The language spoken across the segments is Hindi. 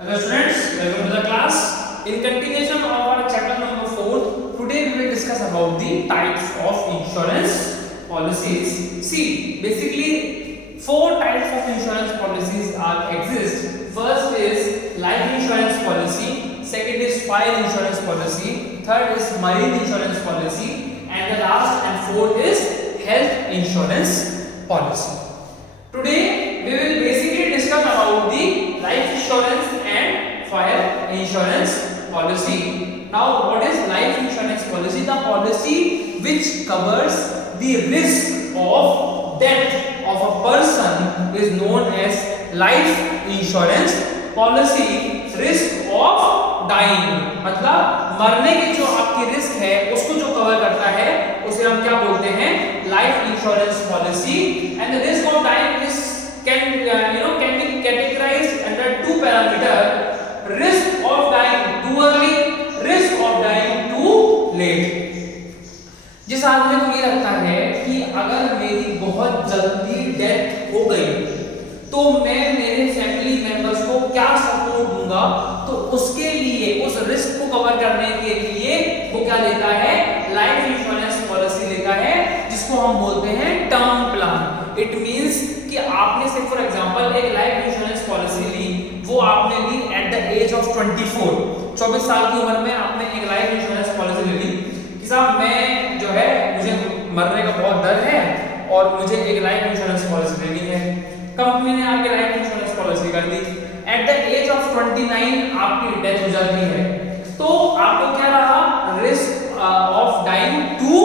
Hello students, welcome to the class. In continuation of our chapter number 4, today we will discuss about the types of insurance policies. See, basically 4 types of insurance policies exist. First is life insurance policy, second is fire insurance policy, third is marine insurance policy, and the last and fourth is health insurance policy. Today we will basically discuss about the life insurance and fire insurance policy. Now, what is life insurance policy? The policy which covers the risk of death of a person is known as life insurance policy. Risk of dying मतलब मरने की जो आपकी रिस्क है उसको जो कवर करता है उसे हम क्या बोलते हैं? Life insurance policy. And the risk of dying is can be categorized under two parameters: risk of dying too early, risk of dying too late. जिस आदमी को ये लगता है कि अगर मेरी बहुत जल्दी डेथ हो गई तो मैं मेरे फैमिली मेंबर्स को क्या सपोर्ट दूंगा, तो उसके लिए उस रिस्क को कवर करने के लिए वो क्या लेता है? लाइफ इंश्योरेंस पॉलिसी लेता है, जिसको हम बोलते हैं टर्म प्लान. इट मींस कि आपने से फॉर एग्जांपल एक लाइफ इंश्योरेंस पॉलिसी ली, वो आपने ली एट द एज ऑफ 24 साल की उम्र में आपने एक लाइफ इंश्योरेंस पॉलिसी ले ली कि साहब मैं जो है मुझे मरने का बहुत डर है और मुझे एक लाइफ इंश्योरेंस पॉलिसी लेनी है. कंपनी ने आपकी लाइफ इंश्योरेंस पॉलिसी कर दी. एट द एज ऑफ 29 आपकी डेथ हो जाती है, तो आपको क्या रहा? Risk of dying too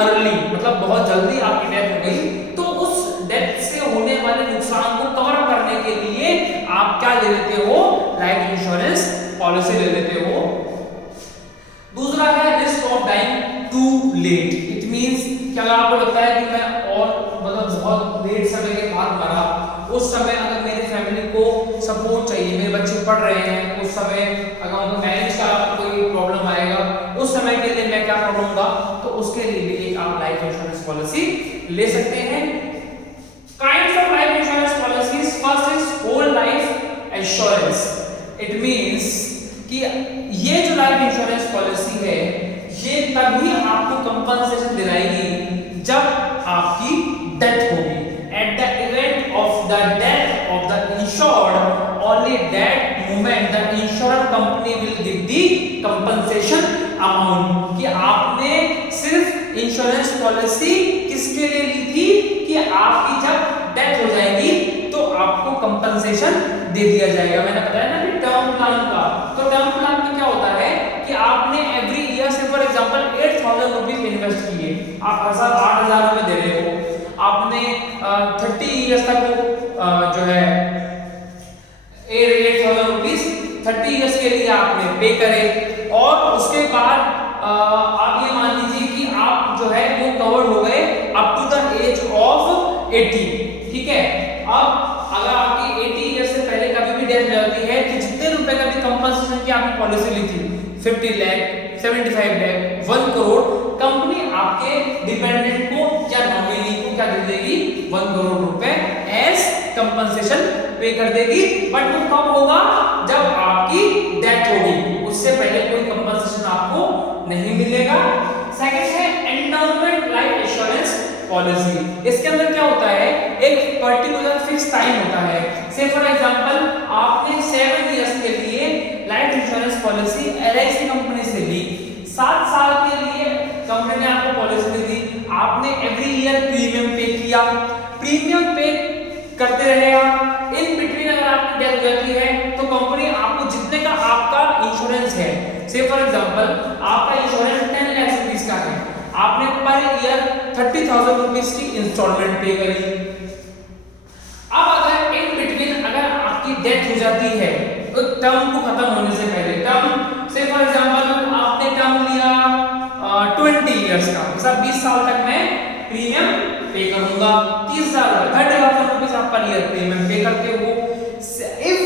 early, मतलब बहुत जल्दी आपकी डेथ हो गई, तो उस डेथ से होने वाले नुकसान को कवर अप करने के लिए आप क्या ले लेते हो? लाइफ इंश्योरेंस पॉलिसी ले लेते हो. दूसरा है risk of dying too late. It means कि अगर आपको लगता है कि मैं और मतलब बहुत लेट समय के बाद मरा, उस समय अगर मेरी फैमिली को सपोर्ट चाहिए, मेरे बच्चे पढ़ रहे हैं, उस समय अगर उनको मैरिज का कोई प्रॉब्लम आएगा, उस समय के लिए मैं क्या करूंगा, तो उसके लिए भी एक आप लाइफ इंश्योरेंस पॉलिसी ले सकते हैं. Kinds of life insurance policies. First is whole life assurance. It means कि ये जो लाइफ इंश्योरेंस पॉलिसी है ये तभी आपको कंपनसेशन दिलाएगी जब आपकी डेथ होगी. At the event of the death of the insured, only that moment the insurance company will give the compensation amount. कि आपने सिर्फ इंश्योरेंस पॉलिसी किसके लिए ली थी? कि आपकी जब डेथ हो जाएगी तो आपको कंपनसेशन दे दिया जाएगा. मैंने बताया ना कि टर्म प्लान का, तो टर्म प्लान में क्या होता है कि आपने एवरी ईयर से फॉर एग्जांपल 8000 रुपीस इन्वेस्ट किए, आप हर साल 8000 रुपए दे रहे हो, आपने 30 इयर्स तक जो है 8000 रुपीस 30 इयर्स के लिए आपने पे करे, और उसके बाद आप ये मान लीजिए कि आप जो है वो कवर हो गए up to the age of 80. ठीक है. अब अगर आपकी 80 इयर्स से पहले कभी भी डेथ हो जाती है तो जितने रुपए का भी कंपनसेशन की आपकी पॉलिसी ली थी, 50 लाख, 75 लाख, 1 करोड़, कंपनी आपके डिपेंडेंट को या नॉमिनी को क्या दे देगी? 1 करोड़ रुपए एज कंपनसेशन पे कर देगी. बट वो कब होगा? जब आपकी डेथ होगी, उससे पहले कोई कंपनसेशन आपको नहीं मिलेगा. सेकंड है एंडाउमेंट लाइफ इंश्योरेंस पॉलिसी. इसके अंदर क्या होता है? एक पर्टिकुलर फिक्स टाइम होता है. से फॉर एग्जांपल आपने 7 इयर्स के लिए life insurance policy LIC company से ली, 7 साल के लिए कंपनी ने आपको पॉलिसी दे दी, आपने एवरी ईयर प्रीमियम पे किया, प्रीमियम पे करते रहे आप. इन बिटवीन अगर आपकी डेथ हो जाती है तो कंपनी आपको जितने का आपका इंश्योरेंस है, से फॉर एग्जांपल आपका इंश्योरेंस 10 लाख रुपीस का है, आपने पर ईयर 30,000 रुपीस की इंस्टॉलमेंट पे करी. अब अगर इन बिटवीन अगर आपकी डेथ हो जाती है तो टर्म को खत्म होने से पहले, टर्म से फॉर एग्जांपल आपने टर्म लिया 20 इयर्स का, मतलब 20 साल तक मैं प्रीमियम पे करूंगा, 30,000 रुपीस आप पर ईयर प्रीमियम पे करते हो. If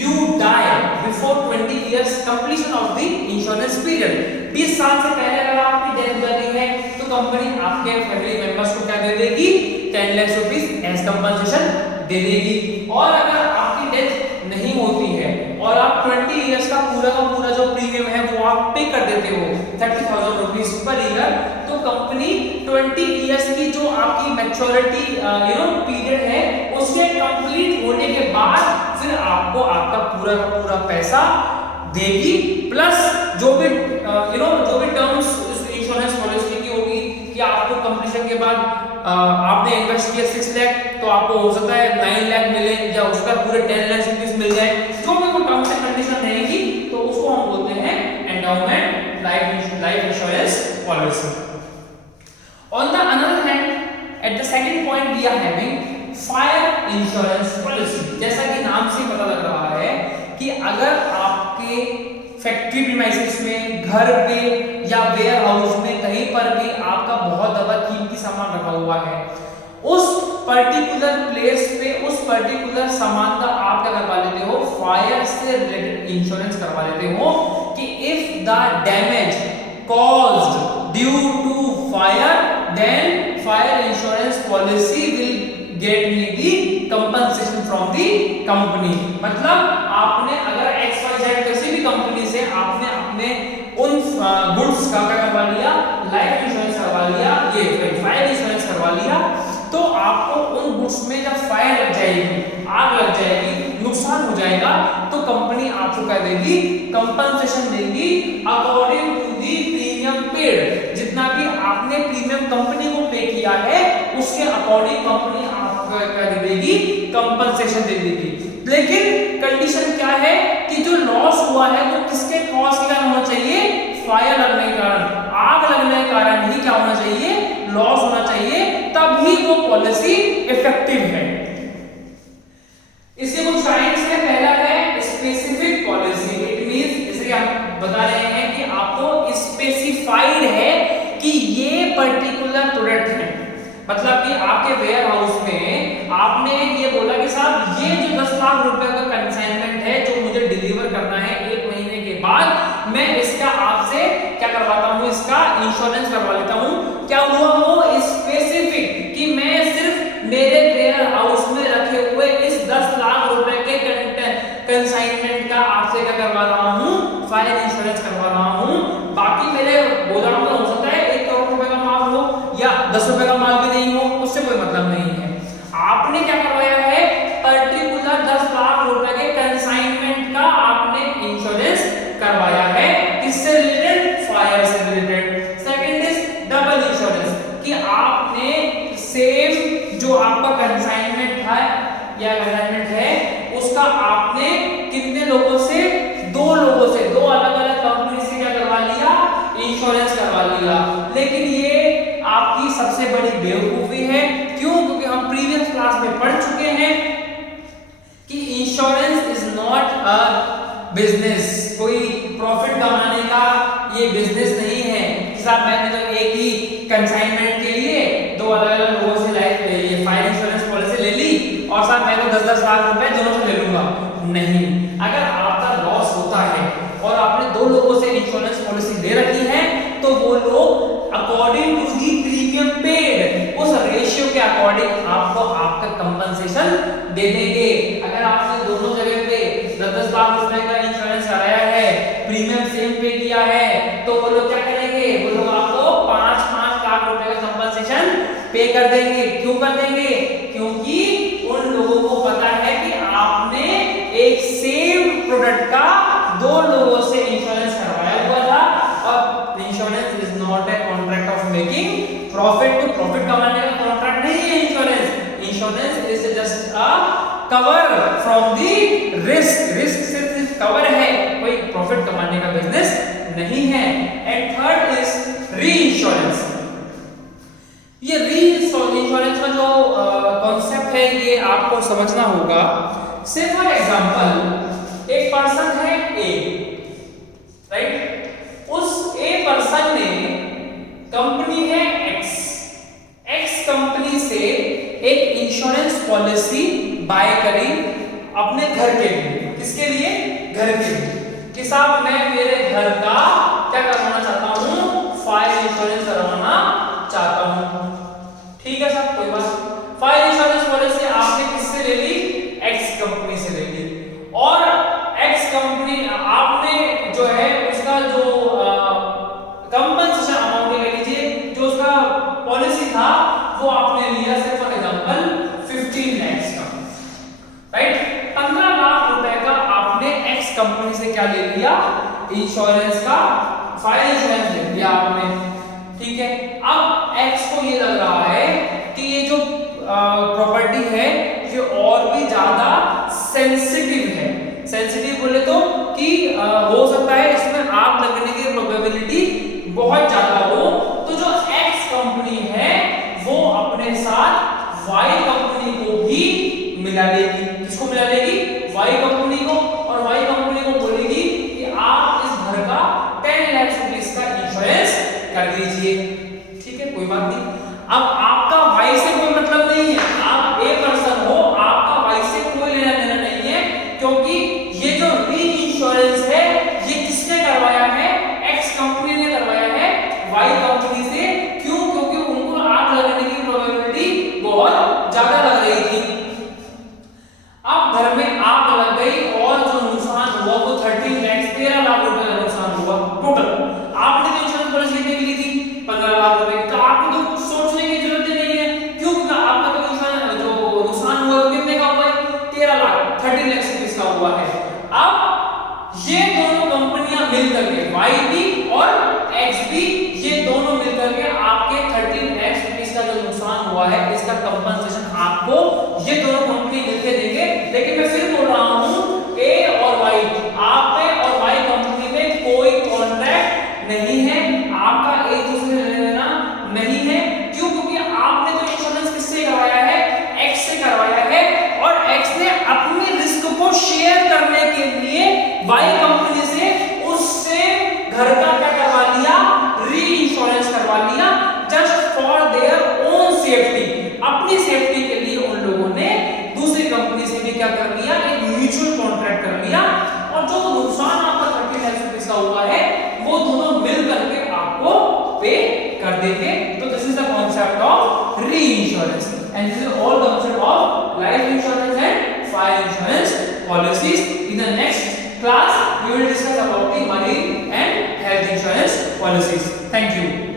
you die before 20 years completion of the insurance period, 20 साल से पहले अगर आपकी डेथ हो जाती है तो कंपनी आपके फैमिली मेंबर्स को क्या दे देगी? 10 लाख रुपीस एज कंपनसेशन दे देगी. और अगर आपकी डेथ नहीं होती है और आप 20 इयर्स का पूरा जो प्रीमियम है वो आप पे कर देते हो 30,000 रुपीज पर ईयर, तो कंपनी 20 इयर्स की जो आपकी मैच्योरिटी पीरियड है उसके कंप्लीट होने के बाद फिर आपको आपका पूरा पैसा देगी, प्लस जो भी टर्म्स इस इंश्योरेंस पॉलिसी की होगी कि आपको कंप्लीशन के बाद आपने इन्वेस्ट किया 6 लाख तो आपको हो सकता है 9 लाख मिले या उसका पूरे 10 लाख रुपीस मिल जाए, जो भी वो टर्म्स एंड कंडीशन रहेगी तो उसको हम बोलते हैं endowment life insurance policy. On the other hand, at the second point we are having fire insurance policy. जैसा कि नाम से पता लग रहा है कि अगर आपके फैक्ट्री प्रीमाइसेस में, घर पे या वेयर हाउस में कहीं पर भी आपका बहुत ज्यादा कीमती सामान रखा हुआ है, उस पर्टिकुलर प्लेस पे उस पर्टिकुलर सामान का आप क्या करवा लेते हो, फायर से रिलेटेड इंश्योरेंस करवा लेते हो कि if the damage caused due to fire then fire insurance policy will get me the compensation from the company. मतलब आपने अगर XYZ किसी भी कंपनी से आपने अपने उन गुड्स का क्या करवा लिया, लाइफ इंश्योरेंस करवा लिया, ये फायर इंश्योरेंस करवा लिया, तो आपको उन गुड्स में जब फायर लग जाएगी, आग लग जाएगी, नुकसान हो जाएगा, तो कंपनी आपको क्या देगी, कंपनसेशन देगी according to the premium paid. जितना भी आपने प्रीमियम कंपनी को पे किया है उसके अकॉर्डिंग कंपनी आपको क्या दे देगी, कंपनसेशन दे देगी। लेकिन कंडीशन क्या है कि जो लॉस हुआ है वो किसके कॉज के कारण होना चाहिए, फायर लगने के कारण, आग लगने के कारण ही क्या होना चाहिए, लॉस होना चाहिए, तभी वो पॉलिसी इफेक्टिव है। इसके कुछ टाइप्स है। पहला है स्पेसिफिक पॉलिसी। इट मींस जैसे हम बता रहे हैं कि आपको स्पेसिफाइड है कि ये पर्टिकुलर प्रोडक्ट है, मतलब कि आपके वेयर हाउस में आपने ये बोला कि साहब ये जो 10 लाख रुपए का कंसाइनमेंट है जो मुझे डिलीवर करना है 1 महीने के बाद, मैं इसका आपसे क्या करवाता हूँ, इसका इंश्योरेंस करवा लेता हूँ। क्या हुआ वो स्पेसिफिक कि मैं सिर्फ मेरे वेयर हाउस में रखे हुए इस 10 लाख रुपए के कंसाइनमेंट का आपसे क्या करवा रहा हूँ, फायर इंश्योरेंस करवा रहा हूँ। बाकी मेरे गोदाम में हो सकता है 1 करोड़ रुपए का माल हो या 10 रुपए का माल भी नहीं हो, उससे कोई मतलब नहीं है। आपने क्या करवाया है, पर्टिकुलर 10 लाख रुपए के कंसाइनमेंट का आपने इंश्योरेंस करवाया है। किससे रिलेटेड, फायर से related. Second is double insurance कि आपने सेम जो आपका कंसाइनमेंट था या कंसाइनमेंट है उसका आपने कितने लोगों से, 2 लोगों से, 2 अलग-अलग कंपनी से क्या करवा लिया, इंश्योरेंस करवा लिया। लेकिन ये आपकी सबसे बड़ी बेवकूफी है। क्यों? क्योंकि हम प्रीवियस क्लास में पढ़ चुके हैं कि insurance is not a business. कोई प्रॉफिट कमाने का ये बिजनेस नहीं है। साहब मैंने तो एक ही कंसाइनमेंट के लिए 2 अलग-अलग लोगों से ये फायर इंश्योरेंस पॉलिसी ले ली और साहब मैं तो 10-10 लाख रुपए दोनों से ले लूंगा। नहीं, अगर आपका लॉस होता है और आपने 2 लोगों से इंश्योरेंस पॉलिसी ले रखी है तो वो लोग according to the premium paid उस रेशियो के अकॉर्डिंग आपको आपका कंपनसेशन दे देंगे। अगर आपने दोनों जगह पे 10-10 लाख रुपए का इंश्योरेंस कराया है, प्रीमियम सेम पे किया है, तो वो लोग क्या करेंगे, वो लोग आपको 5-5 लाख रुपए का कंपनसेशन पे कर देंगे। क्यों कर देंगे? क्योंकि उन लोगों को पता है कि आपने एक सेम प्रोडक्ट का 2 लोगों से इंश्योरेंस करवाया हुआ था। और insurance is not a contract of making profit. तो प्रॉफिट कमाने का कॉन्ट्रैक्ट नहीं है insurance. Insurance is just a cover from the risk. Risk से सिर्फ कवर है, कोई प्रॉफिट कमाने का बिजनेस नहीं है। एंड थर्ड इज री इंश्योरेंस। ये री इंश्योरेंस का जो कॉन्सेप्ट है ये आपको समझना होगा। से फॉर एग्जांपल एक पर्सन है ए, राइट? उस ए पर्सन ने, कंपनी है एक्स कंपनी से एक इंश्योरेंस पॉलिसी बाय करी अपने घर के लिए। किसके लिए? घर के लिए। कि साहब मैं मेरे घर का क्या करवाना चाहता हूँ, फायर इंश्योरेंस करवाना चाहता हूँ। ठीक है साहब, कोई बात। फायर इंश्योरेंस पॉलिसी आपने किससे ले ली? एक्स कंपनी से ले ली। और एक्स इंश्योरेंस का फायर इंश्योरेंस ले लिया आपने, ठीक है। अब एक्स को ये लग रहा है कि ये जो प्रॉपर्टी है ये और भी ज्यादा सेंसिटिव है। सेंसिटिव बोले तो कि हो सकता है इसमें आग लगने की प्रोबेबिलिटी बहुत ज्यादा हो, तो जो एक्स कंपनी है वो अपने साथ वाई कंपनी को भी मिला लेगी। किसको मिला लेगी? वाई कंपनी को। और वाई कंपनी को बोलेगी कि आप इस घर का 10 लाख रुपीस का इंश्योरेंस कर दीजिए, ठीक है, कोई बात नहीं। अब आपका वाई से कोई मतलब नहीं है, आप ए पर्सन हो, आपका वाई से कोई लेना देना नहीं है, क्योंकि ये जो री इंश्योरेंस है ये किसने करवाया है? एक्स कंपनी ने करवाया है वाई कंपनी से। क्यों? क्योंकि उनको आग लगने की प्रोबेबिलिटी बहुत ज्यादा लग रही थी। अब घर में आग लग गई और जो नुकसान हुआ वो 13 लाख रुपए का नुकसान हुआ टोटल। आपने तो इंश्योरेंस पॉलिसी कितने की ली थी? 15 लाख रुपए। तो आपको तो सोचने की जरूरत ही नहीं है, क्यों? क्योंकि आपका तो इंश्योरेंस जो नुकसान हुआ वो कितने का हुआ है? 13 लाख, 13 लाख रुपए का हुआ है। अब ये दोनों कंपनियां मिलकर के वाई भी और एक्स भी, ये दोनों मिलकर के आपके 13 लाख रुपए का जो नुकसान हुआ है इसका कंपनसेशन आपको ये दोनों कंपनी मिलकर देंगे। लेकिन मैं फिर बोल रहा हूं ए और वाई, आप में और वाई कंपनी में कोई कॉन्ट्रैक्ट नहीं है, आपका एक दूसरे से लेना नहीं है। क्यों? क्योंकि आपने तो इंश्योरेंस किससे करवाया है? एक्स से करवाया है, और एक्स ने अपनी रिस्क को शेयर करने के लिए वाई कंपनी से उससे घर का क्या करवा लिया? री इंश्योरेंस करवा लिया, just for their own safety. अपनी सेफ्टी के लिए उन लोगों ने दूसरी कंपनी से भी क्या कर लिया? एक म्यूचुअल कॉन्ट्रैक्ट कर लिया, और जो नुकसान आपका 30 लाख रुपए का हुआ है वो दोनों मिल करके आपको पे कर देंगे। तो this is the concept of री insurance, and this is all concept of life insurance and fire insurance policies. In the next class we will discuss about the marine and health insurance policies. Thank you.